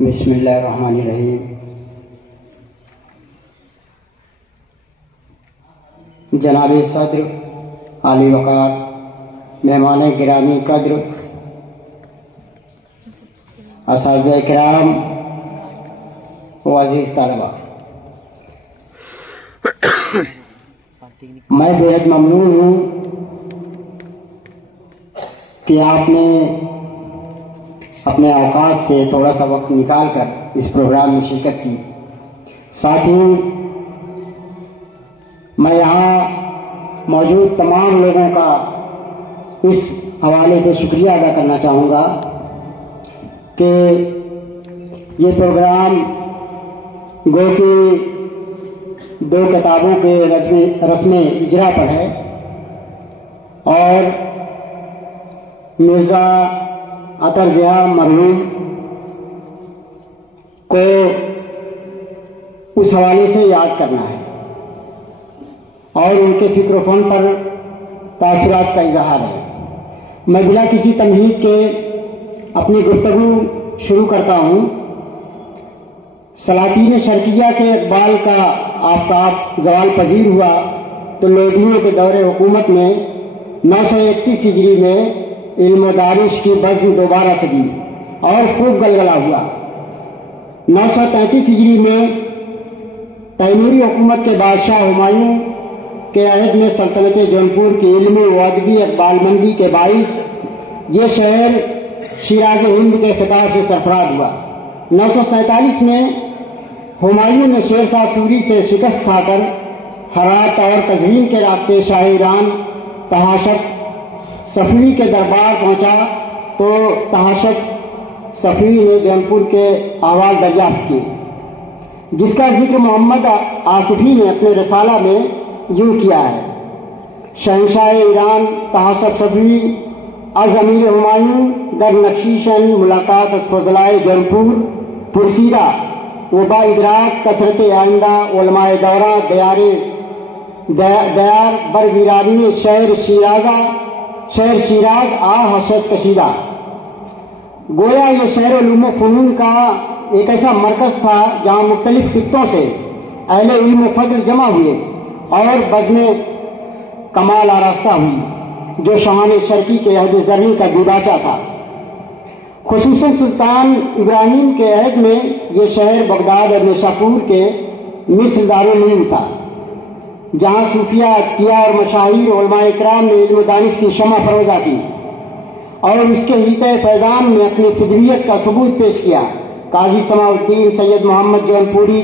بسم اللہ الرحمن الرحیم۔ جناب صدر، عالی وقار، مہمان گرامی قدر، اساتذہ کرام و عزیز طلبہ، میں بے حد ممنون ہوں کہ آپ نے اپنے اوقات سے تھوڑا سا وقت نکال کر اس پروگرام میں شرکت کی۔ ساتھ ہی میں یہاں موجود تمام لوگوں کا اس حوالے سے شکریہ ادا کرنا چاہوں گا کہ یہ پروگرام گو کہ دو کتابوں کے رسم اجرا پر ہے اور مرزا عطر ضیاء مرحوم کو اس حوالے سے یاد کرنا ہے اور ان کے فکر و فن پر تاثرات کا اظہار ہے۔ میں بلا کسی تمہید کے اپنی گفتگو شروع کرتا ہوں۔ سلاطین شرقیہ کے اقبال کا آفتاب زوال پذیر ہوا تو لودھیوں کے دور حکومت میں 931 ہجری میں علم و دانش کی بزم دوبارہ سجی اور خوب گلگلہ ہوا۔ 933 ہجری میں تیموری حکومت کے بادشاہ ہمایوں کے عہد میں سلطنت جونپور کی علمی و ادبی اقبال مندی کے باعث یہ شہر شیراز ہند کے خطاب سے سرفراز ہوا۔ 947 میں ہمایوں نے شیر شاہ سوری سے شکست کھا کر ہرات اور قزوین کے راستے شاہ ایران تحاشت صفوی کے دربار پہنچا تو تحاشت صفوی نے جونپور کے احوال دریافت کیے، جس کا ذکر محمد آصفی نے اپنے رسالہ میں یوں کیا ہے: شہنشاہ ایران تحاشت صفوی از امیر ہمایوں در نقشیشن ملاقات از فضلائے جونپور پرسیدہ و با ادراک کثرت آئندہ علماء دورہ دیار بر ویرانی شہر شیراز حشد کشیدہ۔ گویا یہ شہر علوم و فنون کا ایک ایسا مرکز تھا جہاں مختلف خطوں سے اہل علم و فضل جمع ہوئے اور بزم کمال آراستہ ہوئی جو شاہان شرقی کے عہد زرعی کا دیباچہ تھا۔ خصوصاً سلطان ابراہیم کے عہد میں یہ شہر بغداد اور نیشاپور کے مصر دارالعلوم تھا، جہاں صوفیہ، اتقیاء اور مشاہیر علماء اکرام نے علم و دانش کی شمع فروزہ کی اور اس کے حیطۂ فیضان میں اپنی فدویت کا ثبوت پیش کیا۔ قاضی سماع الدین، سید محمد جونپوری،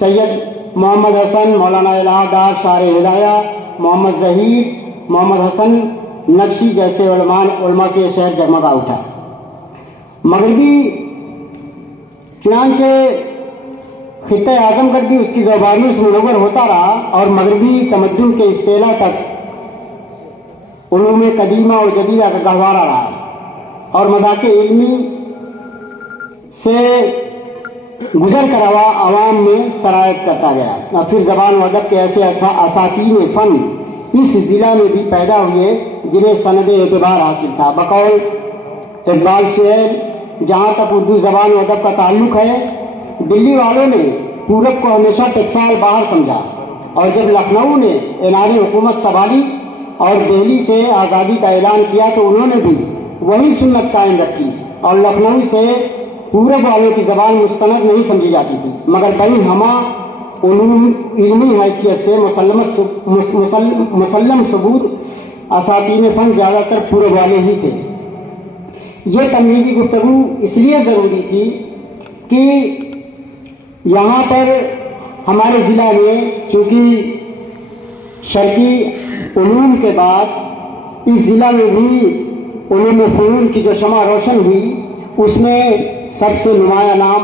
سید محمد حسن، مولانا الہ دار شارع ہدایہ، محمد ظہیر، محمد حسن نقشی جیسے علماء سے یہ شہر جگمگا اٹھا۔ مغربی چنانچہ خطہ اعظم گڑھ بھی اس کی زبانوں سے منور ہوتا رہا اور مغربی تمدن کے استعلا تک علوم قدیمہ و جدیدہ کا گہوارہ رہا اور مذاق علمی سے گزر کر عوام میں سرایت کرتا گیا۔ اور پھر زبان و ادب کے ایسے اساتین فن اس ضلع میں بھی پیدا ہوئے جنہیں سند اعتبار حاصل تھا۔ بقول اقبال سہیل، جہاں تک اردو زبان و ادب کا تعلق ہے، دلی والوں نے پورب کو ہمیشہ ٹکسال باہر سمجھا اور جب لکھنؤ نے اعلان حکومت سنبھالی اور دہلی سے آزادی کا اعلان کیا تو انہوں نے بھی وہی سنت قائم رکھی اور لکھنؤ سے پورب والوں کی زبان مستند نہیں سمجھی جاتی تھی، مگر بین ہما علوم علمی حیثیت سے مسلم ثبوت اساتین فن زیادہ تر پورب والے ہی تھے۔ یہ تمہیدی گفتگو اس لیے ضروری تھی کہ یہاں پر ہمارے ضلع میں چونکہ شرقی علوم کے بعد اس ضلع میں بھی علوم فنون کی جو شمع روشن ہوئی اس میں سب سے نمایاں نام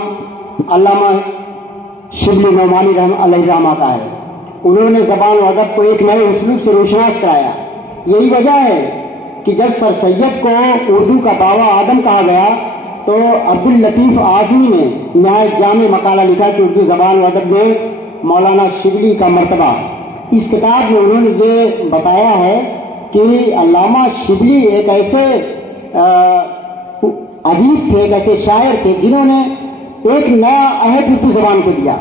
علامہ شبلی نعمانی علیہ رحمہ کا ہے۔ انہوں نے زبان و ادب کو ایک نئے اسلوب سے روشناس کرایا۔ یہی وجہ ہے کہ جب سر سید کو اردو کا باوا آدم کہا گیا تو عبداللطیف اعظمی نے نہایت جامع مقالہ لکھا کہ اردو زبان و ادب میں مولانا شبلی کا مرتبہ۔ اس کتاب میں انہوں نے یہ بتایا ہے کہ علامہ شبلی ایک ایسے ادیب تھے، ایک ایسے شاعر تھے جنہوں نے ایک نیا عہد اردو زبان کو دیا۔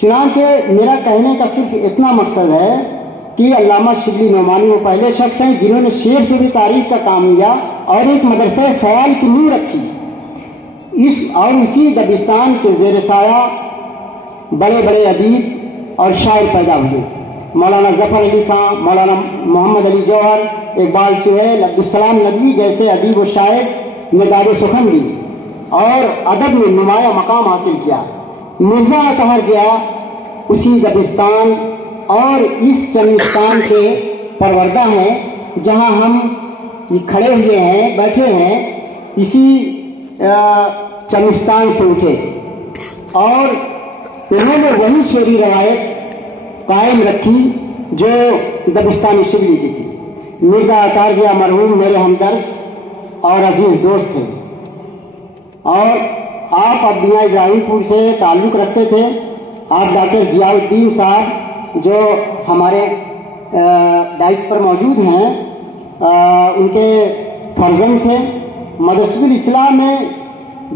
چنانچہ میرا کہنے کا صرف اتنا مقصد ہے کہ علامہ شبلی نعمانی وہ پہلے شخص ہیں جنہوں نے شعر سے بھی تاریخ کا کام لیا اور ایک مدرسہ خیال کی نیو رکھی۔ اسی دبستان کے زیر سایہ بڑے بڑے ادیب اور شاعر پیدا ہوئے، مولانا ظفر علی خان، مولانا محمد علی جوہر، اقبال سہیل، عبدالسلام ندوی جیسے ادیب و شاعر نے داد سخن دی اور ادب میں نمایاں مقام حاصل کیا۔ مرزا اطہر ضیاء اسی دبستان اور اس چمنستان کے پروردہ ہیں جہاں ہم کھڑے ہوئے ہیں، بیٹھے ہیں، اسی چمنستان سے اٹھے اور انہوں نے وہی شعری روایت قائم رکھی جو دبستان شبلی کی تھی۔ مرزا اطہر ضیاء مرحوم میرے ہمدرس اور عزیز دوست تھے اور آپ اب میاں ابراہیم پور سے تعلق رکھتے تھے۔ آپ ڈاکٹر ضیاء الدین صاحب جو ہمارے ڈائس پر موجود ہیں ان کے فرزند تھے۔ مدرسۃ الاسلام میں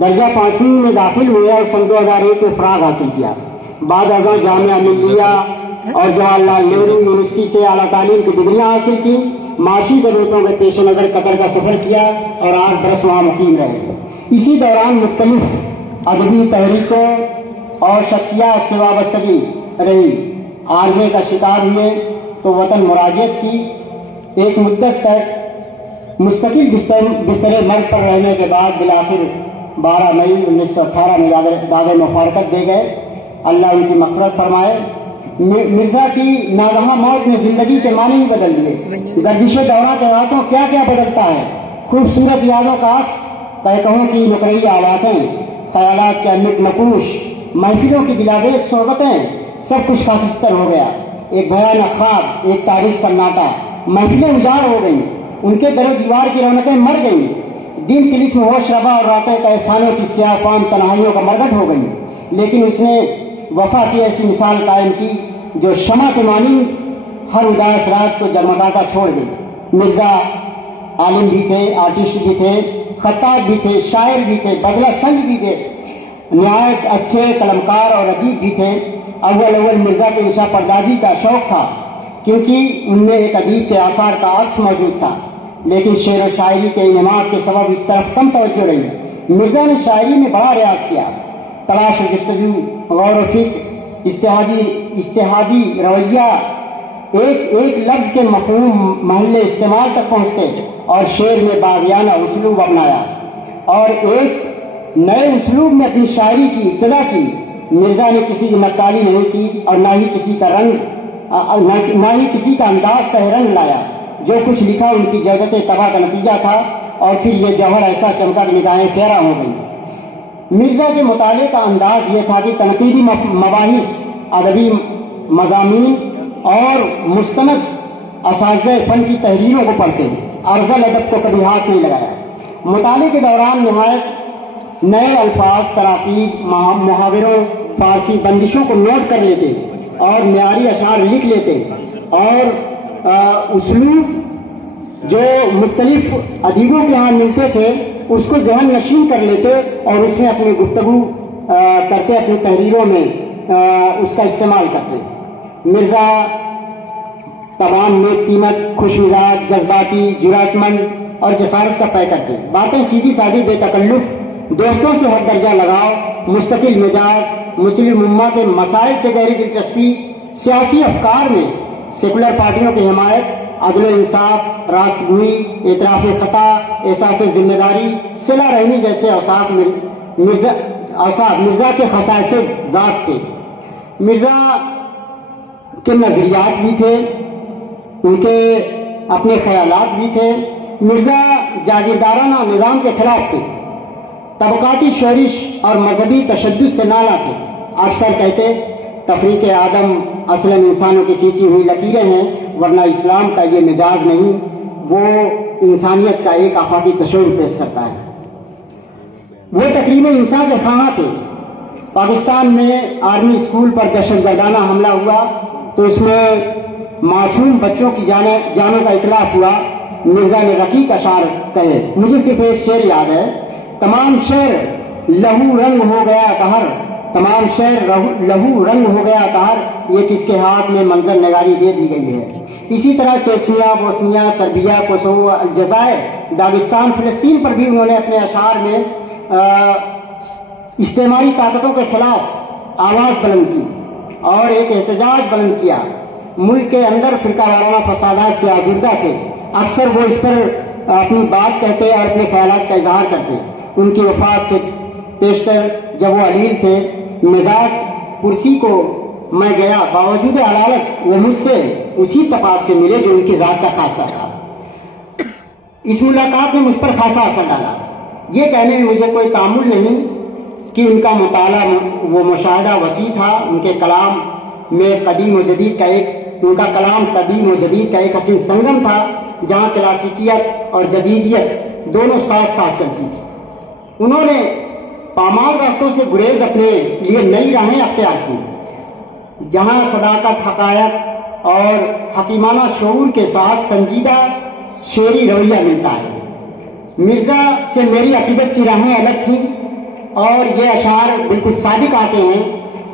درجہ 5ویں میں داخل ہوئے اور سن 2001 میں فراغ حاصل کیا۔ بعد ازاں جامعہ ملیہ اور جواہر لال نہرو یونیورسٹی سے اعلیٰ تعلیم کی ڈگریاں حاصل کی۔ معاشی ضرورتوں کے پیش نظر قطر کا سفر کیا اور 8 برس وہاں مقیم رہے۔ اسی دوران مختلف ادبی تحریکوں اور شخصیات سے وابستگی رہی۔ عارضے کا شکار ہوئے تو وطن مراجعت کی۔ ایک مدت تک مستقل بستر مرگ پر رہنے کے بعد بالآخر 12 مئی 1918 میں داغ مفارقت دے گئے۔ اللہ ان کی مغفرت فرمائے۔ مرزا کی ناگہاں موت نے زندگی کے معنی ہی بدل دیے۔ گردش دوران کے راتوں کیا کیا بدلتا ہے، خوبصورت یادوں کا عکس، تہکہوں کی نقرئی آوازیں، خیالات کے امت نقوش، محفلوں کی دلاویز صحبتیں، سب کچھ خاکستر ہو گیا۔ ایک بھیانک خواب، ایک تاریخ سناٹا، محفلیں اجاڑ ہو گئیں، ان کے در و دیوار کی رونقیں مر گئیں، دن طلسم ہوش ربا اور راتیں قید خانوں کی سیاہ فام تنہائیوں کا مرگٹ ہو گئیں۔ لیکن اس نے وفا کی ایسی مثال قائم کی جو شمع کے مانند ہر اداس رات کو جگمگاتا چھوڑ گئی۔ مرزا عالم بھی تھے، آرٹسٹ بھی تھے، خطاط بھی تھے، شاعر بھی تھے، بدلہ سنج بھی تھے، نہایت اچھے قلمکار اور ادیب بھی تھے۔ اول مرزا کے انشا پردازی کا شوق تھا کیونکہ ان میں ایک ادیب کے آثار کا عکس موجود تھا، لیکن شعر و شاعری کے انعماد کے سبب اس طرف کم توجہ رہی۔ مرزا نے شاعری میں بڑا ریاض کیا، تلاش و جستجو، غور و فکر، اجتہادی رویہ، ایک لفظ کے مفہوم محل استعمال تک پہنچتے اور شعر میں باغیانہ اسلوب اپنایا اور ایک نئے اسلوب میں اپنی شاعری کی ابتدا کی۔ مرزا نے کسی کی نقالی نہیں کی اور نہ ہی کسی کا انداز تہ رنگ لایا۔ جو کچھ لکھا ان کی جودت طبع کا نتیجہ تھا اور پھر یہ جوہر ایسا چمکا کہ نگاہیں پھیرا ہو گئی۔ مرزا کے مطالعے کا انداز یہ تھا کہ تنقیدی مباحث، ادبی مضامین اور مستند اساتذہ فن کی تحریروں کو پڑھتے، ارذل ادب کو کبھی ہاتھ نہیں لگایا۔ مطالعے کے دوران نہایت نئے الفاظ، تراکیب، محاوروں، فارسی بندشوں کو نوٹ کر لیتے اور معیاری اشعار لکھ لیتے اور اسلوب جو مختلف ادیبوں کے ہاں ملتے تھے اس کو ذہن نشین کر لیتے اور اس میں اپنی گفتگو کرتے، اپنی تحریروں میں اس کا استعمال کرتے۔ مرزا تمام نیک قیمت، خوش مزاج، جذباتی، جرأت مند اور جسارت کا پیکر تھے۔ باتیں سیدھی سادھی، بے تکلف، دوستوں سے حد درجہ لگاؤ، مستقل مزاج، مسلم امہ کے مسائل سے گہری دلچسپی، سیاسی افکار میں سیکولر پارٹیوں کی حمایت، عدل و انصاف، راست گوئی، اعتراف خطا، احساس ذمہ داری، صلہ رحمی جیسے اوصاف مرزا کے خصائص ذات تھے۔ مرزا کے نظریات بھی تھے، ان کے اپنے خیالات بھی تھے۔ مرزا جاگیردارانہ نظام کے خلاف تھے، طبقاتی شورش اور مذہبی تشدد سے نالاں تھے۔ اکثر کہتے تفریق آدم اصل انسانوں کی کھینچی ہوئی لکیریں ہیں، ورنہ اسلام کا یہ مزاج نہیں، وہ انسانیت کا ایک آفاقی تصور پیش کرتا ہے۔ وہ تقریب انسان کے خواہاں تھے۔ پاکستان میں آرمی اسکول پر دہشت گردانہ حملہ ہوا تو اس میں معصوم بچوں کی جانوں کا اتلاف ہوا۔ مرزا نے رقیق اشعار کہے، مجھے صرف ایک شعر یاد ہے، تمام شعر لہو رنگ ہو گیا طہر، تمام شہر لہو رنگ ہو گیا طہر، یہ کس کے ہاتھ میں منظر نگاری دے دی گئی ہے۔ اسی طرح چیچنیا، بوسنیا، سربیا، کوسوو، الجزائر، داغستان، فلسطین پر بھی انہوں نے اپنے اشعار میں استعماری طاقتوں کے خلاف آواز بلند کی اور ایک احتجاج بلند کیا۔ ملک کے اندر فرقہ وارانہ فسادات سے آزردہ تھے، اکثر وہ اس پر اپنی بات کہتے اور اپنے خیالات کا اظہار کرتے۔ ان کی وفات سے پیشتر جب وہ علیل تھے، مزاج کرسی کو میں گیا، باوجود علالت وہ مجھ سے اسی طبقات سے ملے جو ان کی ذات کا خاصہ تھا۔ اس ملاقات نے مجھ پر خاصا اثر ڈالا۔ یہ کہنے میں مجھے کوئی تعمل نہیں کہ ان کا مطالعہ وہ مشاہدہ وسیع تھا۔ ان کے کلام میں قدیم و جدید کا ایک حسین سنگم تھا، جہاں کلاسیکیت اور جدیدیت دونوں ساتھ ساتھ چلتی تھی۔ انہوں نے پامال راستوں سے گریز اپنے لیے نئی راہیں اختیار کی، جہاں صداقت، حقائق اور حکیمانہ شعور کے ساتھ سنجیدہ شعری رویہ ملتا ہے۔ مرزا سے میری عقیدت کی راہیں الگ تھیں اور یہ اشعار بالکل صادق آتے ہیں۔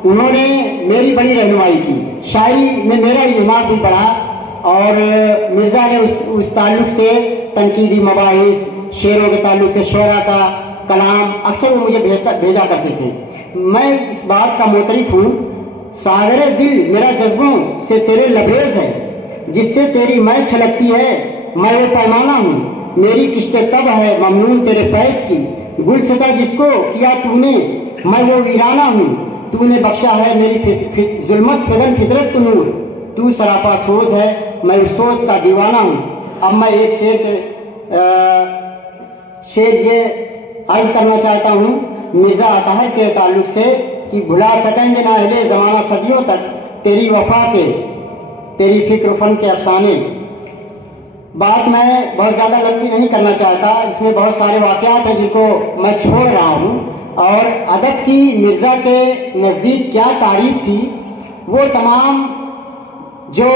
انہوں نے میری بڑی رہنمائی کی، شاعری میں میرا انہماک بھی پڑا اور مرزا نے اس تعلق سے تنقیدی مباحث، شعروں کے تعلق سے شعراء کا کلام اکثر وہ مجھے بھیجا کرتے تھے۔ میں اس بات کا معترف ہوں، ساغر دل میرا جذبوں سے تیرے لبریز ہے، جس سے تیری میں چھلکتی ہے میں وہ پیمانہ ہوں، میری کشت تب ہے ممنون تیرے فیض کی، گل سجا جس کو کیا تو نے میں وہ ویرانہ ہوں، تو نے بخشا ہے میری ظلمت فدن فطرت کو نور، تو سراپا سوز ہے میں اس سوز کا دیوانہ ہوں۔ اب میں ایک شعر یہ عرض کرنا چاہتا ہوں مرزا اطہر کے تعلق سے کہ بھلا سکیں گے نہ اہل زمانہ صدیوں تک تیری وفا کے، تیری فکر و فن کے افسانے۔ بات میں بہت زیادہ لمبی نہیں کرنا چاہتا، اس میں بہت سارے واقعات ہیں جن کو میں چھوڑ رہا ہوں، اور ادب کی مرزا کے نزدیک کیا تعریف تھی، وہ تمام جو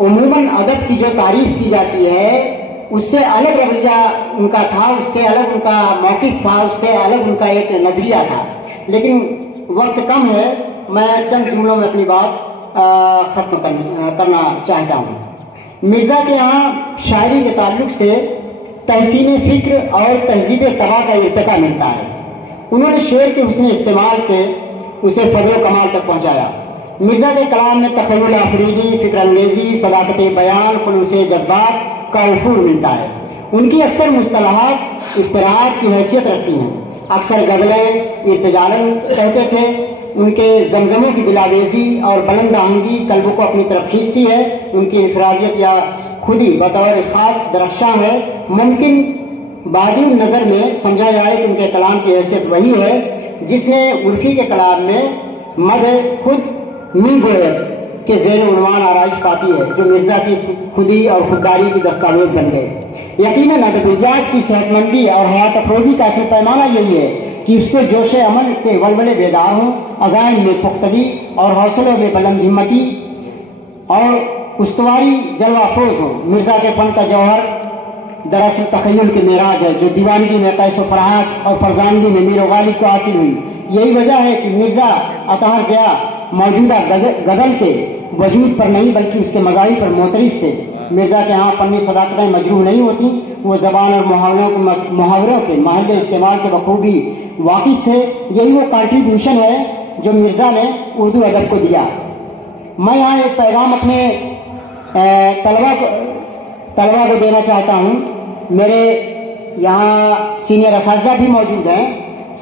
عموماً ادب کی جو تعریف کی جاتی ہے اس سے الگ رویہ ان کا تھا، اس سے الگ ان کا موقف تھا، اس سے الگ ان کا ایک نظریہ تھا۔ لیکن وقت کم ہے، میں چند جملوں میں اپنی بات ختم کرنا چاہتا ہوں۔ مرزا کے یہاں شاعری کے تعلق سے تحسین فکر اور تہذیب طبع کا ارتقا ملتا ہے۔ انہوں نے شعر کے حسن استعمال سے اسے فضل و کمال تک پہنچایا۔ مرزا کے کلام میں تخیل آفریدی، فکر انگیزی، صداقت بیان، خلوص جذبات کا وفور ملتا ہے۔ ان کی اکثر مصطلحات اصطلاحات کی حیثیت رکھتی ہیں، اکثر غزلیں ارتجالن کہتے تھے۔ ان کے زمزموں کی دلاویزی اور بلند آہنگی قلب کو اپنی طرف کھینچتی ہے۔ ان کی انفرادیت یا خودی بطور خاص درخشاں ہے۔ ممکن بادی نظر میں سمجھا جائے کہ ان کے کلام کی حیثیت وہی ہے جس نے عرفی کے کلام میں مدح خود می گوئے کے زیر عنوان آرائش پاتی ہے، جو مرزا کی خودی اور خودداری کی دستاویز بن گئے۔ یقیناً ادبیات کی صحت مندی اور حیات افروزی کا اصل پیمانہ یہی ہے کہ اس سے جوش عمل کے ولولے بیدار ہوں، عزائم میں پختگی اور حوصلوں میں بلند ہمتی اور استواری جلوہ افروز ہو۔ مرزا کے فن کا جوہر دراصل تخیل کے معراج ہے، جو دیوانگی میں قیس و فرحات اور فرزانگی میں میر و غالب کو حاصل ہوئی۔ یہی وجہ ہے کہ مرزا اطہر ضیاء موجودہ غزل کے وجود پر نہیں بلکہ اس کے مظاہر پر معترض تھے۔ مرزا کے ہاں فنی صداقتیں مجروح نہیں ہوتی، وہ زبان اور محاوروں کے محل استعمال سے بخوبی واقف تھے۔ یہی وہ کنٹریبیوشن ہے جو مرزا نے اردو ادب کو دیا۔ میں یہاں ایک پیغام اپنے طلبا کو دینا چاہتا ہوں۔ میرے یہاں سینئر اساتذہ بھی موجود ہیں۔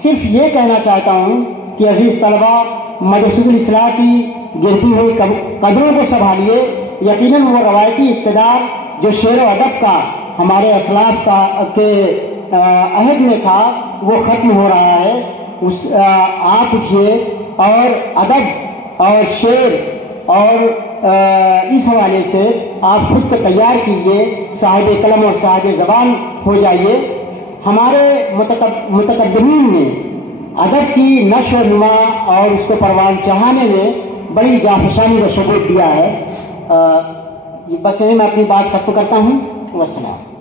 صرف یہ کہنا چاہتا ہوں کہ عزیز طلبا، مدرسۃ الاصلاح کی گرتی ہوئی قدروں کو سنبھالیے۔ یقیناً وہ روایتی اقتدار جو شعر و ادب کا ہمارے اسلاف کے عہد میں تھا وہ ختم ہو رہا ہے۔ آپ اٹھیے اور ادب اور شعر اور اس حوالے سے آپ خود کو تیار کیجیے، صاحب قلم اور صاحب زبان ہو جائیے۔ ہمارے متقدمین نے ادب کی نشو و نما اور اس کو پروان چڑھانے میں بڑی جافشانی کا ثبوت دیا ہے۔ بس یہیں میں اپنی بات ختم کرتا ہوں۔ والسلام۔